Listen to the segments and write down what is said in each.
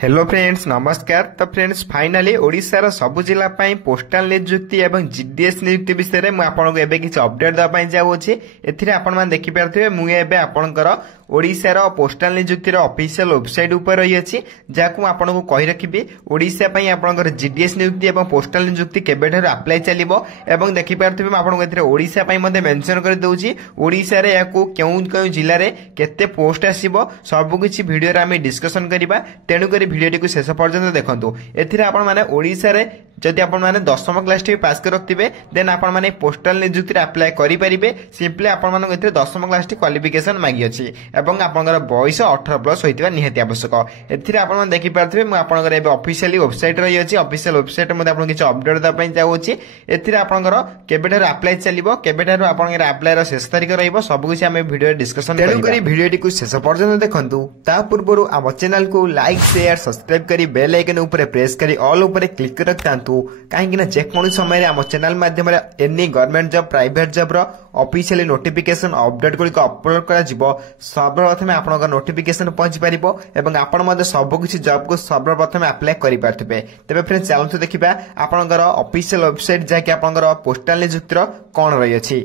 Hello friends नमस्कार। तो friends finally ओडिशार सबु जिला पोस्टाल नियुक्ति एवं जीडीएस नियुक्ति विषय में आपको एबे किसी अपडेट देवाई जाऊँगी। एथिरे आपण माने देखि पारथिबे मुझे आपणकर ओडिशार पोस्टाल नियुक्तिर ऑफिशियल वेबसाइट ऊपर रही अछि जाकु आपनको कहि रखिबी ओडिशा पई आपणकर जीडीएस नियुक्ति एवं पोस्टाल नियुक्ति केबेठार अप्लाई चलिबो एवं देखि पारथिबे आपनको एथिरे ओडिशा पई मध्ये मेंशन कर दउछि ओडिशा रे याकु केउ जिल्ला रे केते पोस्ट आसीबो सब किछि वीडियो रे हम डिस्कशन करिबा। तेनु करी वीडियो टी शेष पर्यंत देखंतु। एथिरे आपण माने ओडिशा रे जदि आपण माने 10वीं क्लास टी पास कर रखिबे देन आपण माने पोस्टाल नियुक्ति रे अप्लाई करि परिबे। सिंपली आपण माने एथिरे 10वीं क्लास टी क्वालिफिकेशन मागी अछि एवं आपनकर बयस 18 प्लस होइतिबा निहाती आवश्यक। एथिरे आपण माने देखि पारथिबे म आपनकर एबे ऑफिशियली वेबसाइट रही अछि। ऑफिशियल वेबसाइट मध्ये आपण किछ अपडेट दा पई जाउ अछि। एथिरे आपनकर केबेठार अप्लाई चलिबो केबेठार आपनकर अप्लाई रो शेष तारिख रहइबो सब किछ हम वीडियो डिस्कशन करिबा। तेनु करी वीडियो टी शेष पर्यंत देखंतु। ता पूर्वरु हम चैनल को लाइक शेयर सब्सक्राइब करी बेल आइकन ऊपर प्रेस करी ऑल ऊपर क्लिक कर रखतांतु काहेकि ना जेकोनी समय हम चैनल माध्यम रे any government job private job रो ऑफिशियली नोटिफिकेशन अपडेट गुडी को अपलोड करा जिवो सर्वप्रथम आपनका नोटिफिकेशन पहुंच परिबो एवं आपण मध्ये सब किछि जॉब को सर्वप्रथम अप्लाई करि पारथिबे। तबे फ्रेंड्स चलନ୍ତୁ देखिबा आपनकर ऑफिशियल वेबसाइट जाके आपनकर पोस्टल नियुक्तिर कोन रही अछि।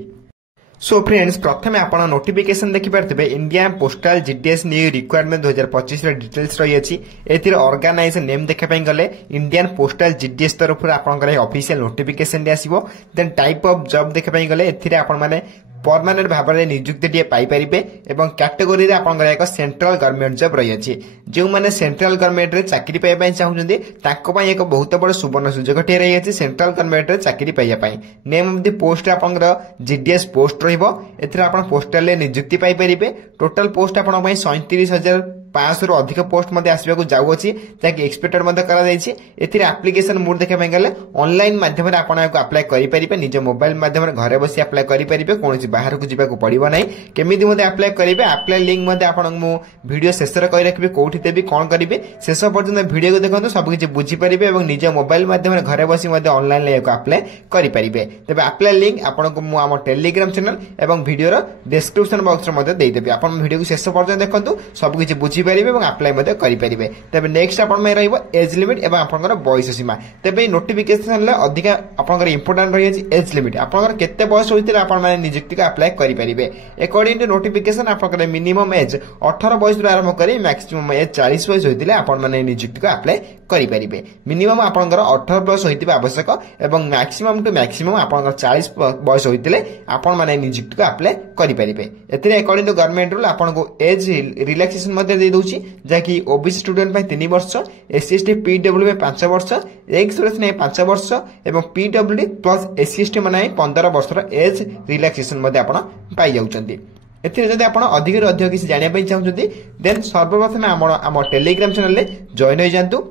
सो फ्रेंड्स प्रथम आप नोटिफिकेशन देखि पारथिबे India postal GDS new requirement 2025 रे डिटेल्स रही अछि। एथिर ऑर्गेनाइजेशन नेम देखा पई गले इंडियन पोस्टल जीडीएस तरफ आपनकर ऑफिशियल नोटिफिकेशन आसीबो। देन टाइप ऑफ जॉब देखा पई गले एथिरे आपण माने परमानेंट भाव में नियुक्ति टी पाई परिबे एवं कैटेगरी रे आपनकर एक सेंट्रल गवर्नमेंट जॉब रही अछि। जो माने सेंट्रल गवर्नमेंट रे चाकरी पाई पई चाहुचंदी ताको पई एक बहुत बड़ सुवर्ण सुजोग टे रही अछि सेंट्रल गवर्नमेंट रे चाकरी पाइया पई। नेम ऑफ द पोस्ट आपनकर जीडीएस पोस्ट रहिबो। एथिरे आपण पोस्टल रे नियुक्ति पाई परिबे। टोटल पोस्ट आपण पई 37,500 रु अधिक पोस्ट मध्ये आसीबा को जाउ अछि ताकि एक्सपेक्टेड मध्ये करा जायछि। एथिरे एप्लीकेशन मोड देखा पई गले ऑनलाइन माध्यम रे आपण को अप्लाई करि परिबे। निज मोबाइल माध्यम रे घरे बसी अप्लाई करि परिबे कोनोसी बाहर को जीवा को पड़िबो नै। केमिति मध्ये अप्लाई करिवे अप्लाई लिंक मध्ये आपण मु वीडियो शेष रे कहि रखबे कोठी देबी कोन करिवे शेष पर्यंत वीडियो को देखंतु सब किछि बुझी परिबे एवं निज मोबाइल माध्यम रे घरे बसी मध्ये ऑनलाइन ले को अप्लाई करि परिबे। तबे अप्लाई लिंक आपण को मु हम टेलीग्राम चैनल एवं वीडियो रो डिस्क्रिप्शन बॉक्स रे मध्ये देइ देबे। आपण वीडियो को शेष पर्यंत देखंतु सब किछि बुझी परिबे एवं अप्लाई मध्ये करि परिबे। तबे नेक्स्ट आपण में रहइबो एज लिमिट एवं आपनकर बयस सीमा। तबे नोटिफिकेशन ले अधिक आपनकर इंपोर्टेंट रही अछि एज लिमिट आपनकर केते बयस होइतिले आपण माने नियुक्ति का अप्लाई करि परिबे। अकॉर्डिंग टू नोटिफिकेशन आपनकर मिनिमम एज 18 बयस रु आरंभ करी मैक्सिमम एज 40 बयस होइतिले आपण माने नियुक्ति का अप्लाई करि परिबे। मिनिमम आपनकर 18 प्लस होइतिबा आवश्यक एवं मैक्सिमम टू मैक्सिमम आपनकर 40 बयस होइतिले आपण माने नियुक्ति का अप्लाई करि परिबे। एथिरे अकॉर्डिंग टू गवर्नमेंट रूल आपनको एज रिलैक्सेशन मध्ये दे दोछि जाकि ओबीसी स्टूडेंट पई 3 वर्ष एससी एसटी पीडब्ल्यू में 5 वर्ष एक्स सर्विस ने 5 वर्ष एवं पीडब्ल्यूडी प्लस एससी एसटी माने 15 वर्ष रो एज रिलैक्सेशन मध्ये आपण पाई जाउचंदी। एथिरे जदि आपण अधिक रो अधिक किछि जानिया पई चाहुचंदी देन सर्वप्रथम हम टेलीग्राम चैनल ले जॉइन हो जांतु।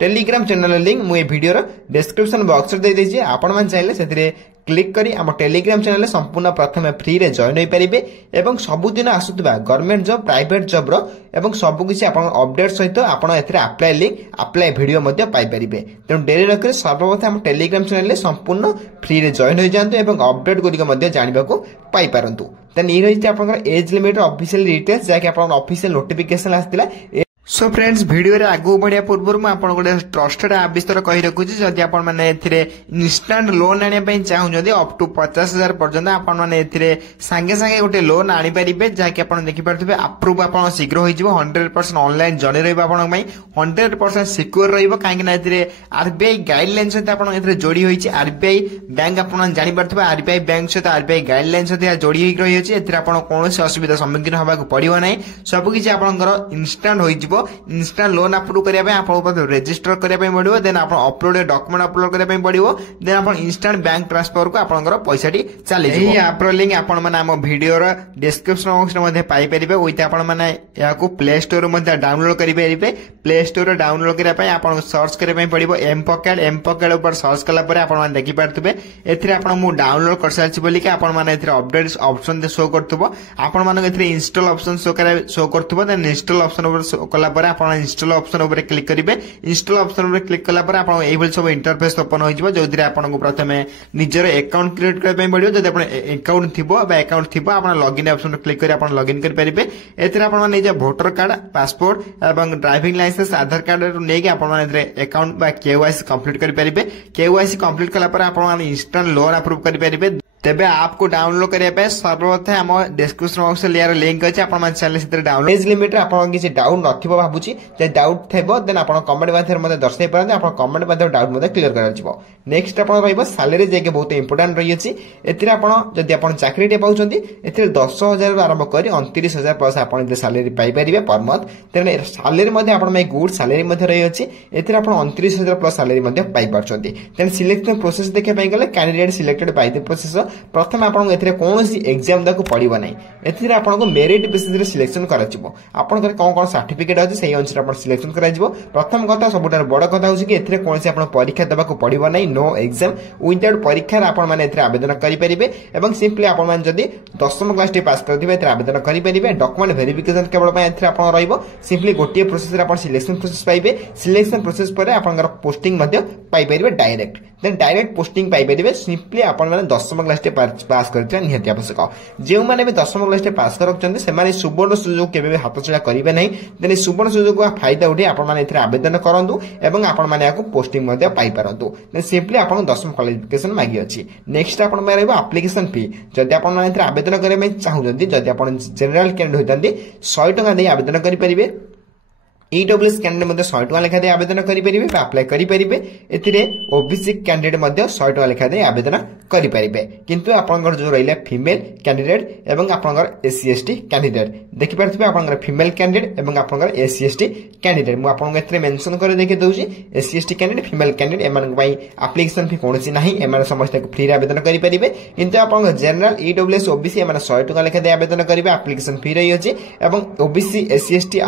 टेलीग्राम चैनल लिंक मु ए वीडियो रो डिस्क्रिप्शन बॉक्स रे दे देछि। आपण मान चाहिले सेथिरे क्लिक करी हम टेलीग्राम चैनल संपूर्ण प्रथम फ्री रे जॉइन होई परिबे एवं सबुदिन आसुतबा गवर्नमेंट जॉब प्राइवेट जॉब रो एवं सब किछि आपण अपडेट सहित आपण एथिरे अप्लाई लिंक अप्लाई वीडियो मध्ये पाई परिबे। तेनु डेरी रखरे सर्वप्रथम हम टेलीग्राम चैनल ले संपूर्ण फ्री रे जॉइन होई जांतु एवं अपडेट गुडी को मध्ये जानिबा को पाई पारंतु। देन ई रहिते आपनकर एज लिमिट ऑफिशियल डिटेल्स जाके आपण ऑफिशियल नोटिफिकेशन आस्तिला। सो फ्रेंड्स वीडियो रे आगु बढ़िया पूर्व में आपन गोटे ट्रस्टेड ऐप विषय कहि रखुछि। जदि आपन माने एथिरे इंस्टेंट लोन आने पई चाहू जदि अप टू 50,000 पर्यंत आपन माने एथिरे संगे संगे गोटे लोन आनी परिबे जाके आपन देखि पारथिबे अप्रूव आपन शीघ्र होई जिवो 100% ऑनलाइन जने रहबो आपन पई 100% सिक्योर रहबो काहे कि ना एथिरे आरबीआई गाइडलाइन सहित आपन एथिरे जोड़ी होईछि। आरबीआई बैंक आपन जानि पारथिबे आरबीआई बैंक सहित आरबीआई गाइडलाइन सहित जोड़ी होई रही अछि। एथिरे आपन कोनोसी असुविधा सम्मुखीन होबा को पड़िबो नै सब किछि आपनकर इंस्टेंट होई जिवो। इंस्टेंट लोन अप्रूव करिया आपन रजिस्टर करिया पड़ो देन आप अपलोड डॉक्यूमेंट अपलोड करिया पड़ो देन आप इंस्टेंट बैंक ट्रांसफर को आपनकर पैसाटी चली जिवो। एही ऐप रो लिंक आपन माने हम वीडियो रो डिस्क्रिप्शन बॉक्स मध्ये पाई परिबे। ओइते आपन माने याकू प्ले स्टोर मध्ये डाउनलोड करि परिबे। प्ले स्टोर रो डाउनलोड करिया पई आपन सर्च करिया पई पड़िबो एम पॉकेट ऊपर सर्च कला परे आपन माने देखि पारथबे। एथिरे आपन मु डाउनलोड कर सारछि बोली कि आपन माने एथिरे अपडेट्स ऑप्शन दे शो करथबो। आपन माने एथिरे इंस्टॉल ऑप्शन शो करथबो देन इंस्टॉल ऑप्शन ऊपर शो कला कला पर आप इंस्टॉल ऑप्शन ऊपर क्लिक करेंगे। इंस्टॉल ऑप्शन ऊपर क्लिक कला पर आप एही सब इंटरफेस ओपन हो जिवो जोथि आपको प्रथमे निजर अकाउंट क्रिएट करबे पड़ियो। जदि आपण अकाउंट थिबो बा अकाउंट थिबो आपण लॉगिन ऑप्शन क्लिक करी आपण लॉगिन कर परिबे। एथिरे आपण निज वोटर कार्ड पासपोर्ट एवं ड्राइविंग लाइसेंस आधार कार्ड नै कि आपण एथिरे अकाउंट बा केवाईसी कंप्लीट कर परिबे। केवाईसी कंप्लीट कला पर आपण इंस्टेंट लोन अप्रूव कर परिबे। तेबे आप को डाउनलोड करबे सर्वप्रथम हम डिस्क्रिप्शन बॉक्स ले यार लिंक अछि आपण मन चैनल से डाउनलोड एज लिमिट आपण किसी डाउट नथिबो भाबुची जे डाउट थेबो देन आपण कमेंट माध्यम मध्ये दर्शाई परते आपण कमेंट माध्यम डाउट मध्ये क्लियर करा जिवो। नेक्स्ट आपण रहइबो सैलरी जे के बहुत इंपोर्टेंट रही अछि। एथिरे आपण जदि आपण चाकरी टे पाउचंती एथिरे 10000 आरंभ करी 29000 प्लस आपण जे सैलरी पाई परिबे पर मंथ। तेने सैलरी मध्ये आपण में गुड सैलरी मध्ये रही अछि। एथिरे आपण 29000 प्लस सैलरी मध्ये पाई परचंती। तेन सिलेक्शन प्रोसेस देखे पई गले candidate selected by the process प्रथम आपन एथिरे कोनोसी एग्जाम दाको पड़िबो नै। एथिरे आपन को मेरिट बेसिस रे सिलेक्शन करा जिवो। आपन करे कोन सर्टिफिकेट अछि सेही अनुसार आपन सिलेक्शन करा जिवो। प्रथम कथा सबुटार बड़ कथा होछि कि एथिरे कोनोसी आपन परीक्षा देबा को पड़िबो नै। नो एग्जाम विदाउट परीक्षा आपन माने एथिरे आवेदन करि परिबे एवं सिंपली आपन मान जदी 10th क्लास टे पास करथिबे एथिरे आवेदन करि परिबे। डॉक्यूमेंट वेरिफिकेशन केवल पय एथिरे आपन रहइबो। सिंपली गोटिए प्रोसेस रे आपन सिलेक्शन प्रोसेस पाइबे। सिलेक्शन प्रोसेस पर आपनकर पोस्टिंग मध्ये पाइ परिबे डायरेक्ट। देन डायरेक्ट पोस्टिंग पाइ परिबे। सिंपली आपन माने 10th क्लास टे पास करथिबे निहति आवश्यक। जे माने भी 10th क्लास टे पास करछन्ते से माने सुवर्ण सुयोग केबे भी हातछड़ा करिवे नै। देन सुवर्ण सुयोग को फायदा उठी आपन माने एथिरे आवेदन करंतु एवं आपन माने याको पोस्टिंग मध्ये पाइ परंतु। देन सिंपली आपन 10th क्वालिफिकेशन मागी अछि। नेक्स्ट आपन माने रहबो एप्लीकेशन फी। जदि आपन माने एथिरे आवेदन करे में चाहुजंती जदि आपन जनरल कैंडिडेट होइतंती 100 टका दे आवेदन करि परिबे। ईडब्ल्यूएस कैंडिडेट मध्ये 100 टका लेखा दे आवेदन करि परिबे बा अप्लाई करि परिबे। एथिरे ओबीसी कैंडिडेट मध्ये 100 टका लेखा दे आवेदन करि परिबे। किंतु आपनकर जो रहिला फीमेल कैंडिडेट एवं आपनकर एससी एसटी कैंडिडेट देखि परथिबे आपनकर फीमेल कैंडिडेट एवं आपनकर एससी एसटी कैंडिडेट मु आपन एथिरे मेंशन करे देखि दउची। SC ST candidate female candidate एमान पई एप्लीकेशन फी कोनोसी नाही। एमान समस्त को फ्री आवेदन करि परिबे। किंतु आपन जनरल ईडब्ल्यूएस ओबीसी एमान 100 टका लेखा दे आवेदन करिबे। एप्लीकेशन फी रही अछि एवं ओबीसी एससी एसटी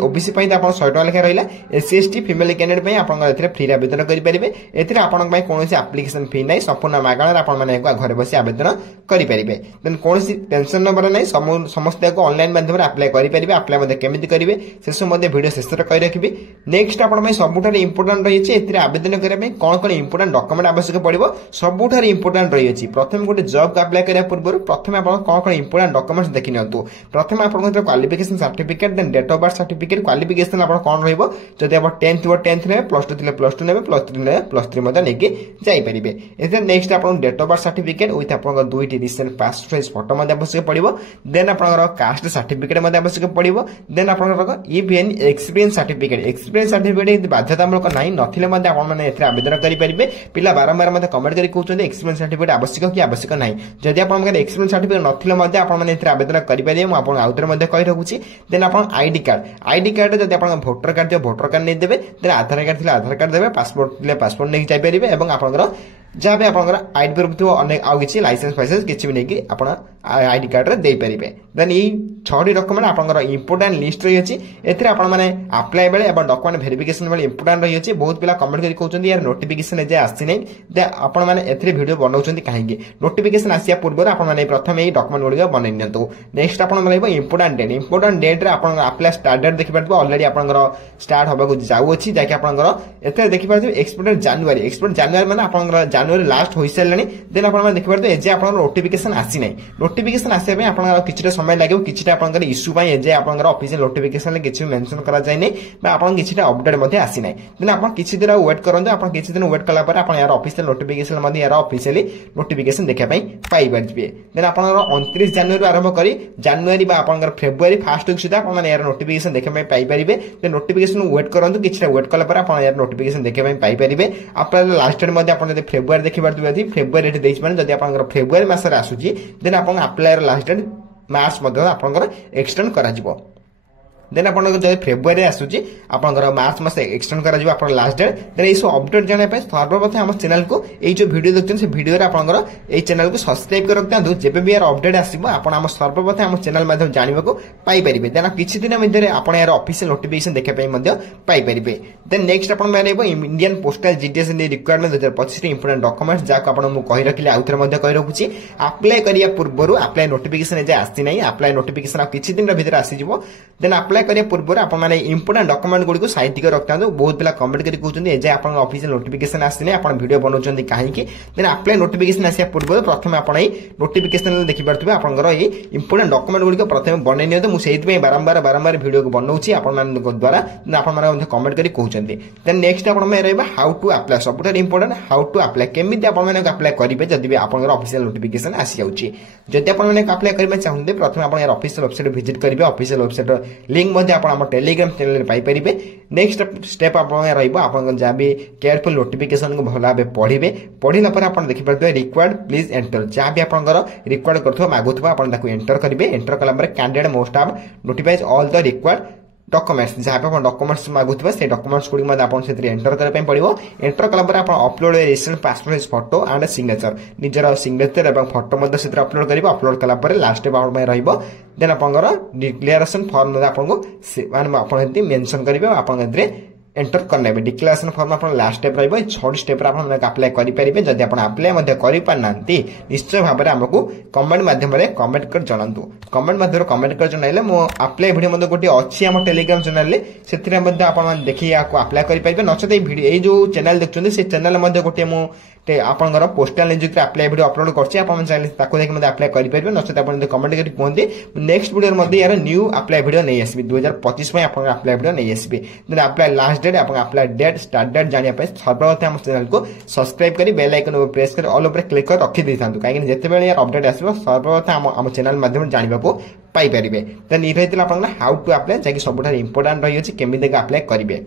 ओबीसी पई आप 100 टका लेखा रहिला। एससी एसटी फीमेल कैंडिडेट पई आपन एथिरे फ्री आवेदन करि परिबे। एथिरे आपन पई कोनोसी एप्लीकेशन फी नै संपूर्ण मागणा आपन माने घर बसी आवेदन करि परिबे। देन कोनोसी टेंशन नंबर नै समस्त को ऑनलाइन माध्यम रे अप्लाई करि परिबे। अप्लाई मध्ये केमिति करिवे सेसो मध्ये वीडियो शेष रे कहि रखिबे। नेक्स्ट आपन पई सबुठारे इंपोर्टेंट रही छि एथिरे आवेदन करिया पई कोन इंपोर्टेंट डॉक्यूमेंट आवश्यक पड़िबो सबुठारे इंपोर्टेंट रही छि। प्रथम गोटे जॉब का अप्लाई करिया पूर्व प्रथम आपन कोन इंपोर्टेंट डॉक्यूमेंट्स देखि नियंतु। प्रथम आपन qualification certificate then date of birth certificate qualification आपन कोन रहइबो जदि आप 10th व 10th ने +2 थिले +2 नेबे +3 ने +3 मध्ये नेकी जाई परिबे। एते नेक्स्ट आपन date of birth certificate with आपन दुईटी रिसेंट पासपोर्ट साइज फोटो मध्ये आवश्यक पड़िबो। देन आपन कास्ट सर्टिफिकेट मध्ये आवश्यक पड़िबो। देन आपन ईवीएन एक्सपीरियंस सर्टिफिकेट बाध्यतामूलक नाही नथिले मध्ये आपन माने एथे आवेदन करि परिबे। पिला बारंबार मध्ये कमेंट करि कहउछन एक्सपीरियंस सर्टिफिकेट आवश्यक कि आवश्यक नाही। जदि आपन माने एक्सपीरियंस सर्टिफिकेट नथिले मध्ये आपन माने एथे आवेदन करि परिबे। म आपन आउटर मध्ये कहि रखुची। देन आपन आईडी कार्ड जदि आपन वोटर कार्ड वोटर कार्ड नै देबे। देन आधार कार्ड थिले आधार कार्ड देबे। पासपोर्ट थिले पासपोर्ट नै जाय परिबे एवं आपनकर जहाँ भी आपनकर आईडी प्रूफ थियो अनेक आउ किछि लाइसेंस फाइसेंस किछि भी नै कि आपन आईडी कार्ड रे देई परिबे। देन ई 6टी डॉक्यूमेंट आपनकर इंपोर्टेंट लिस्ट रही अछि। एथिरे आपन माने अप्लाई बेले एवं डॉक्यूमेंट वेरिफिकेशन बेले इंपोर्टेंट रही अछि। बहुत पिला कमेंट करि कहउछन यार नोटिफिकेशन जे आसी नै दे आपन माने एथिरे वीडियो बनाउछन काहे कि नोटिफिकेशन आसिया पूर्व आपन माने प्रथम एई डॉक्यूमेंट गुडी बनै नियंतु। नेक्स्ट आपन माने इंपोर्टेंट डेट रे आपन अप्लाई स्टार्ट डेट देखि परथबो ऑलरेडी आपनकर स्टार्ट होबा को जाउ अछि जाके आपनकर एथे देखि परथबो एक्सपेक्टेड जनवरी माने आपनकर जनवरी लास्ट होई सैलनी। देन आपन माने देखि परथबो एजे आपनकर नोटिफिकेशन आसी नै। नोटिफिकेशन आसे पे आपनकर किछटा समय लागो किछटा आपनकर इश्यू पय एजे आपनकर ऑफिशियल नोटिफिकेशन ले किछि मेंशन करा जाय नै बा आपन किछटा अपडेट मध्ये आसी नै। देन आपन किछि दिन वेट करंतु। आपन किछि दिन वेट कला पर आपन यार ऑफिशियल नोटिफिकेशन मध्ये यार ऑफिशियली नोटिफिकेशन देखा पय पाइ बजबे। देन आपनकर 29 जनवरी आरंभ करी जनवरी बा आपनकर फेब्रुवारी फर्स्ट वीक सुधा आपन माने यार नोटिफिकेशन देखा पय पाइ परिबे। देन नोटिफिकेशन वेट करंतु। किछटा वेट कला पर आपन यार नोटिफिकेशन देखा पय पाइ परिबे। आपन लास्ट डेट मध्ये आपन जदि फेब्रुवारी देखि परथबे फेब्रुवारी एठी देइछ माने जदि आपनकर फेब्रुवारी मासरे आसुची देन आपन अप्लाई र लास्ट डेट मार्च मध्ये आपनकर एक्सटेंड करा जिवो। देन आपन जो फेब्रुवारी आसुची आपनकर मार्च मास एक्सटेंड करा जिवो आपन लास्ट डेट। देन ए सो अपडेट जाने पे सर्वप्रथम हम चैनल को ए जो वीडियो देखछन से वीडियो रे आपनकर ए चैनल को सब्सक्राइब कर रखता जेबे भी यार अपडेट आसीबो आपन हम सर्वप्रथम हम चैनल माध्यम जानिबा को पाई परिबे। देन किछि दिन मध्ये आपन यार ऑफिशियल नोटिफिकेशन देखा पय मध्ये पाई परिबे। देन नेक्स्ट आपन मानेबो Indian postal GTS requirement 2025 important documents जाको आपन मु कहि रखिले आउथर मध्ये कहि रखुची। अप्लाई करिया पूर्वरु अप्लाई नोटिफिकेशन जे आसी नै अप्लाई नोटिफिकेशन किछि दिन भीतर आसी जिवो। देन अप्लाई अप्लाई करिया पूर्व आपण माने इंपोर्टेंट डॉक्यूमेंट गुडी को साइड कर रखता बहुत पिला कमेंट करी कहउछन ए जे आपण ऑफिशियल नोटिफिकेशन आसिने आपण वीडियो बनौछन काहे कि देन अप्लाई नोटिफिकेशन आसिया पूर्व प्रथम आपण ए नोटिफिकेशन देखि परथबे आपनकर ए इंपोर्टेंट डॉक्यूमेंट गुडी को प्रथम बनै नियो तो मु सेहित पे बारंबार वीडियो को बनौछि आपण मान द्वारा आपण माने कमेंट करी कहउछन देन नेक्स्ट आपण में रहबा हाउ टू अप्लाई सबुठार इंपोर्टेंट हाउ टू अप्लाई केमिति आपण माने अप्लाई करिवे जदि आपनकर ऑफिशियल नोटिफिकेशन आसी जाउछि जदि आपण माने अप्लाई करबा चाहंदे प्रथम आपण यार ऑफिशियल वेबसाइट विजिट करिवे ऑफिशियल वेबसाइट लिंक मध्ये आपण हम टेलीग्राम चैनल पाई परिबे नेक्स्ट स्टेप आपण रहइबो आपण जा भी केयरफुल नोटिफिकेशन को भला बे पढिला पर आपण देखि परबे रिक्वायर्ड प्लीज एंटर जा भी आपनकर रिक्वायर्ड करथो मागुथबा आपण ताको एंटर करिवे एंटर कला पर candidate most of notifies all the required documents जहाँ पे डॉक्यूमेंट्स मागुथबा से डॉक्यूमेंट्स गुडी मध्ये आपण सेत्री एंटर करे पे पड़िबो एंटर कला पर आपण upload recent passport size photo and signature निजर सिग्नेचर एवं फोटो मध्ये सेत्री अपलोड करिबो अपलोड कला पर लास्ट स्टेप आपण में रहइबो देन आपनकर डिक्लेरेशन फॉर्म मध्ये आपन को माने आपण हेती मेंशन करिबो आपण एतरे एंटर करने डिक्लेरेशन फॉर्म आप लास्ट स्टेप रही 6 स्टेप अप्लाई करेंगे जदि आप अप्लाई करना निश्चय भाव में आमको कमेंट माध्यम कमेंट कर जनातु कमेंट माध्यम कमेंट कर जनइले मो अप्लाई वीडियो गोटे अच्छी आम टेलीग्राम चैनल से देखिए अप्लाई करेंगे नचेत ये जो चैनल देखते से चैनल गोटे मु आपंकर पोस्टाल नियुक्ति अप्लाई वीडियो अपलोड करछि आपण चाहे ताको देखि मते अप्लाई करि परिबे नचेत आपण कमेंट करि कहंती नेक्स्ट वीडियो मध्ये यार न्यू अप्लाई वीडियो नै आसीबे 2025 में आपण अप्लाई वीडियो नै आसीबे देन अप्लाई लास्ट डेट आपण अप्लाई डेट स्टार्ट डेट जानिया पे सर्वप्रथम हम चैनल को सब्सक्राइब करी बेल आइकन ऊपर प्रेस कर ऑल ऊपर क्लिक कर रखि दैथांतु काहे कि जेते बेले यार अपडेट आसीबो सर्वप्रथम हम चैनल माध्यम जानिबा को पाई परिबे देन ई रहितला आपण हाउ टू अप्लाई जाकी सबठार इंपोर्टेंट रही अछि केमिति अप्लाई करिवे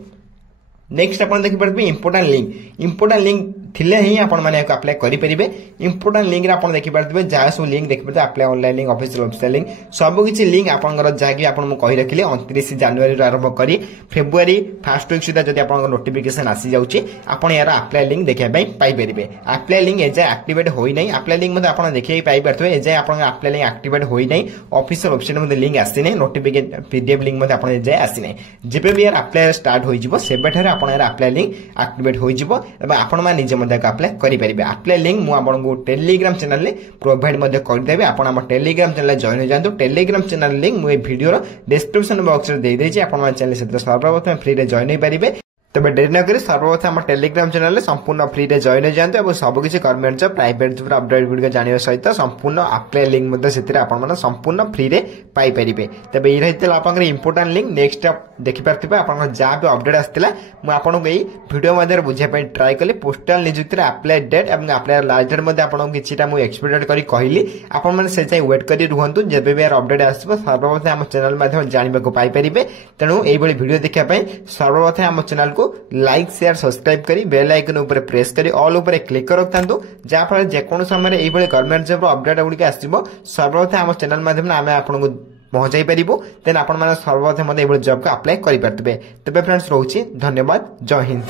नेक्स्ट आपण देखि परबे इंपोर्टेंट लिंक थिले ही आपण माने अप्लाई करि परिबे इंपोर्टेंट लिंक रे आपण देखि परबे जा सो लिंक देखि परबे apply online link official website link सब किछि लिंक आपनकर जाकी आपण मु कहि रखिले 29 जनवरी रो आरंभ करी फेब्रुआरी फर्स्ट वीक सुधा जदि आपनकर नोटिफिकेशन आसी जाउची आपण यार अप्लाई लिंक देखिया पई पाई परिबे अप्लाई लिंक एजे एक्टिवेट होई नै अप्लाई लिंक मध्ये आपण देखियै पाई परथबे एजे आपण अप्लाई लिंक एक्टिवेट होई नै ऑफिशियल वेबसाइट मध्ये लिंक आसी नै नोटिफिकेशन पीडीएफ लिंक मध्ये आपण एजे आसी नै जेबे भी यार अप्लाई स्टार्ट होई जिवो सेबेठारे आपण यार अप्लाई लिंक एक्टिवेट होई जिवो एबा आपण मा निजे मध्ये अप्लाई करि परिबे अप्लाई लिंक मु आपनको टेलीग्राम चैनल ले प्रोवाइड मध्ये कर देबे आपण हम टेलीग्राम चैनल जॉइन हो जांतु टेलीग्राम चैनल लिंक मु ए वीडियो रो डिस्क्रिप्शन बॉक्स रे दे देछि आपण मा चैनल से सर्वप्रथम फ्री रे जॉइन हो परिबे तबे डेरी न करी सर्वप्रथम हम टेलीग्राम चैनल ले संपूर्ण फ्री रे जॉइन हो जांतु एबो सब किछि government job private job update गुडी जानिबा सहित संपूर्ण अप्लाई लिंक मध्ये सेतिर आपण माने संपूर्ण फ्री रे पाई परिबे तबे ई रहितला आपनकर इंपोर्टेंट लिंक नेक्स्ट देखि परथिबे आपन जा भी अपडेट आस्तिला मु आपन एई वीडियो मध्ये बुझे पय ट्राई कली पोस्टल नियुक्ति रे अप्लाई डेट एवं अप्लाई लास्ट डेट मध्ये आपन किछिटा मु एक्सपेक्टेड करी कहली आपन माने से चाहि वेट करी रहंतु जेबे भी अपडेट आसबो सर्वप्रथम हम चैनल माध्यम जानिबा को पाई परिबे तेनु एई बळी वीडियो देखिया पय सर्वप्रथम हम चैनल को लाइक शेयर सब्सक्राइब करी बेल आइकन ऊपर प्रेस करी ऑल ऊपर क्लिक कर रखतांतु जा फल जे कोन समय एई बळे गवर्नमेंट जॉब अपडेट गुडी आसीबो सर्वप्रथम हम चैनल माध्यम आमे आपन को पहुंचाई परिबो देन आपण माने सर्वप्रथम एई बळे जॉब को अप्लाई करि परतबे तबे फ्रेंड्स रहउची धन्यवाद जय हिंद।